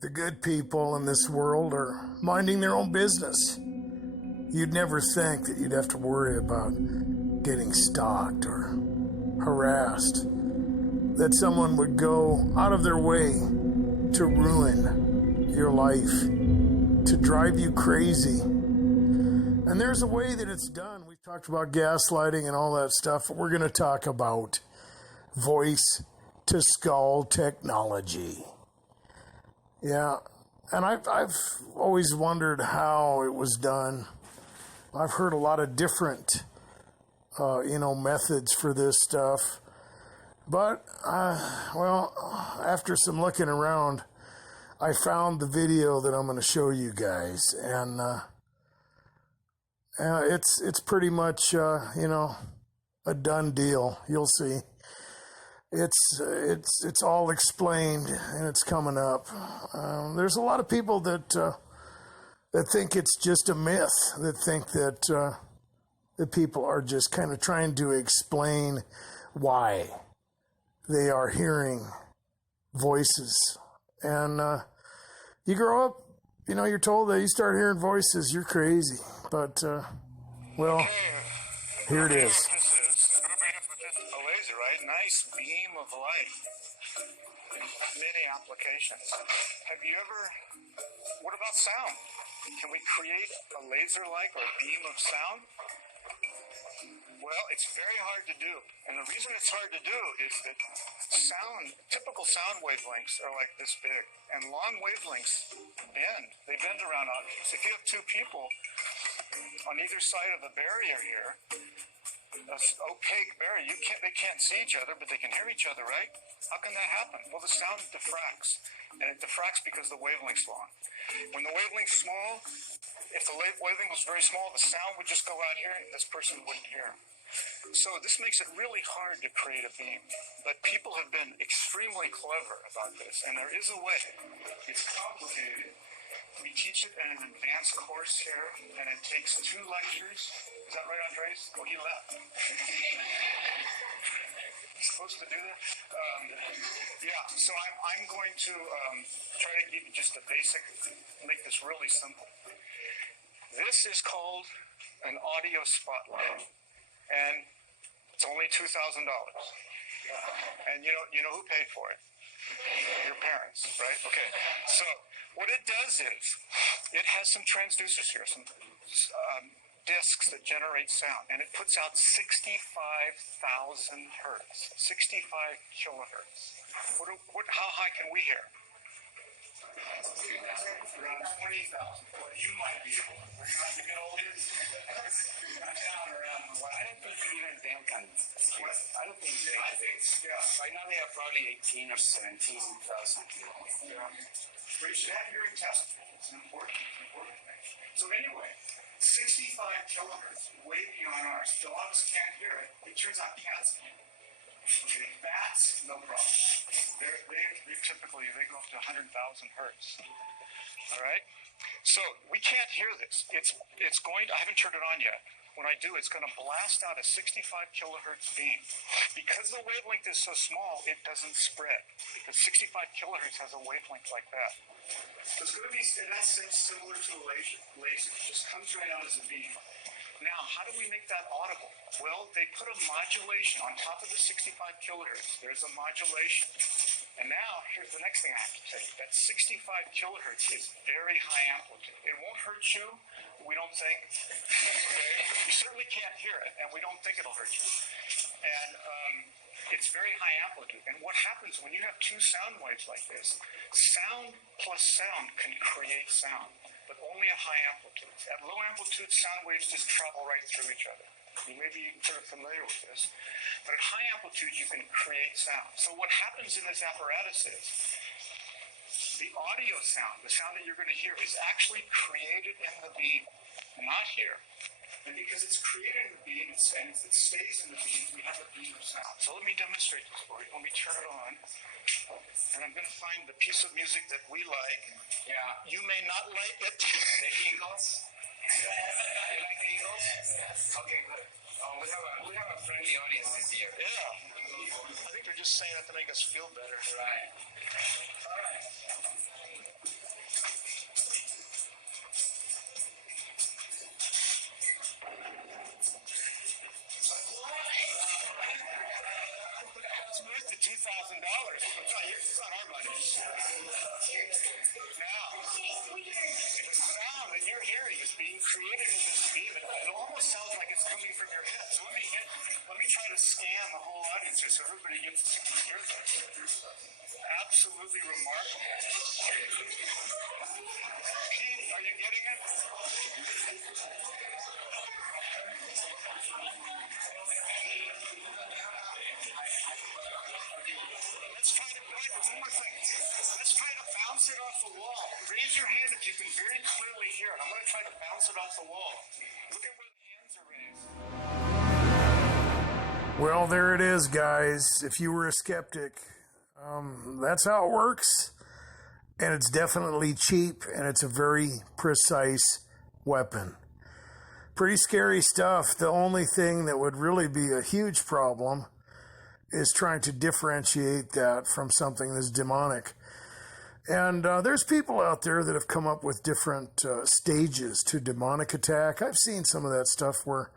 the good people in this world are minding their own business. You'd never think that you'd have to worry about getting stalked or harassed, that someone would go out of their way to ruin your life, to drive you crazy. And there's a way that it's done. We've talked about gaslighting and all that stuff, but we're going to talk about voice-to-skull technology. Yeah, and I've always wondered how it was done. I've heard a lot of different, methods for this stuff. But, after some looking around, I found the video that I'm going to show you guys. And it's pretty much, a done deal. You'll see. It's all explained, and it's coming up. There's a lot of people that think it's just a myth, that think that people are just kind of trying to explain why they are hearing voices. And you grow up, you're told that you start hearing voices, you're crazy. But, here it is. A laser, right? Nice beam of light. Many applications. Have you ever... What about sound? Can we create a laser-like or a beam of sound? Well, it's very hard to do. And the reason it's hard to do is that typical sound wavelengths are like this big. And long wavelengths bend. They bend around objects. If you have two people on either side of the barrier here, an opaque barrier, they can't see each other, but they can hear each other, right? How can that happen? Well, the sound diffracts. And it diffracts because the wavelength's long. When the wavelength's small, if the wavelength was very small, the sound would just go out here, and this person wouldn't hear. So this makes it really hard to create a beam. But people have been extremely clever about this, and there is a way. It's complicated. We teach it in an advanced course here, and it takes 2 lectures. Is that right, Andres? Oh, he left. Supposed to do that? So I'm going to try to give you just a basic, make this really simple. This is called an audio spotlight, and it's only $2,000. And you know who paid for it? Your parents, right? Okay. So what it does is it has some transducers here, some discs that generate sound, and it puts out 65,000 hertz, 65 kilohertz. How high can we hear? Around 20,000. Well, you might be able to. Are you not to get all this? Down around the way. I don't think even them can. I don't think they can. Yeah. Right now they have probably 18 or 17,000 kilohertz. Yeah. But you should have hearing test. It's an important thing. So anyway, 65 kilohertz, way beyond ours. Dogs can't hear it. It turns out cats can. Okay, bats, no problem. They typically go up to 100,000 hertz. All right? So we can't hear this. It's going to, I haven't turned it on yet. When I do, it's going to blast out a 65 kilohertz beam. Because the wavelength is so small, it doesn't spread. Because 65 kilohertz has a wavelength like that. So it's going to be, in that sense, similar to a laser. It just comes right out as a beam. Now, how do we make that audible? Well, they put a modulation on top of the 65 kilohertz. There's a modulation. And now, here's the next thing I have to tell you. That 65 kilohertz is very high amplitude. It won't hurt you, we don't think. Okay? You certainly can't hear it, and we don't think it'll hurt you. And it's very high amplitude. And what happens when you have 2 sound waves like this, sound plus sound can create sound, but only at high amplitudes. At low amplitude, sound waves just travel right through each other. You may be sort of familiar with this. But at high amplitude, you can create sound. So what happens in this apparatus is the audio sound, the sound that you're going to hear, is actually created in the beam, not here. And because it's created in the beam and it stays in the beam, we have a beam of sound. So let me demonstrate this for you. Let me turn it on. And I'm going to find the piece of music that we like. Yeah. You may not like it. The Eagles? You like the Eagles? Yes. Okay, good. We have a friendly audience this year. Yeah. I think they're just saying that to make us feel better. Right. All right. It's not our money. Now, the sound that you're hearing is being created in this beam. It almost sounds like it's coming from your head. So let me try to scan the whole audience here so everybody gets to hear this. Absolutely remarkable. Pete, are you getting it? Let's try to, one more thing. Let's try to bounce it off the wall. Raise your hand if you can very clearly hear it. I'm going to try to bounce it off the wall. Look at where the hands are raised. Well, there it is, guys. If you were a skeptic, that's how it works. And it's definitely cheap, and it's a very precise weapon. Pretty scary stuff. The only thing that would really be a huge problem is trying to differentiate that from something that's demonic. And there's people out there that have come up with different stages to demonic attack. I've seen some of that stuff where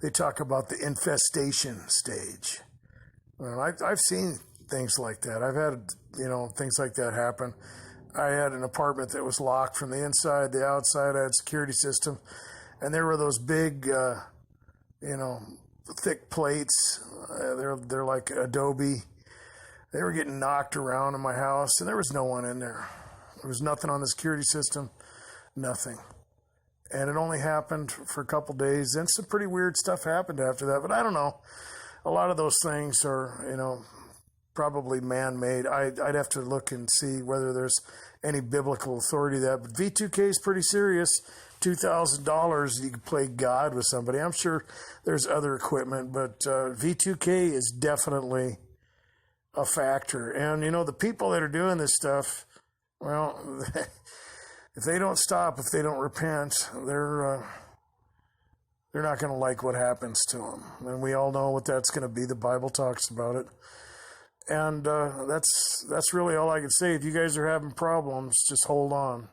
they talk about the infestation stage. Well, I've seen things like that. I've had, things like that happen. I had an apartment that was locked from the inside, the outside. I had a security system, and there were those big, thick plates. They're like adobe. They were getting knocked around in my house, and there was no one in there. There was nothing on the security system, nothing. And it only happened for a couple days. Then some pretty weird stuff happened after that. But I don't know. A lot of those things are, probably man-made. I'd have to look and see whether there's any biblical authority to that. But V2K is pretty serious. $2,000, you can play God with somebody. I'm sure there's other equipment, but V2K is definitely a factor. And, the people that are doing this stuff, well, if they don't stop, if they don't repent, they're not going to like what happens to them. And we all know what that's going to be. The Bible talks about it. And that's really all I can say. If you guys are having problems, just hold on.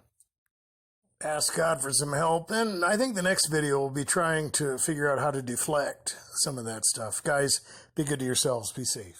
Ask God for some help. And I think the next video will be trying to figure out how to deflect some of that stuff. Guys, be good to yourselves. Be safe.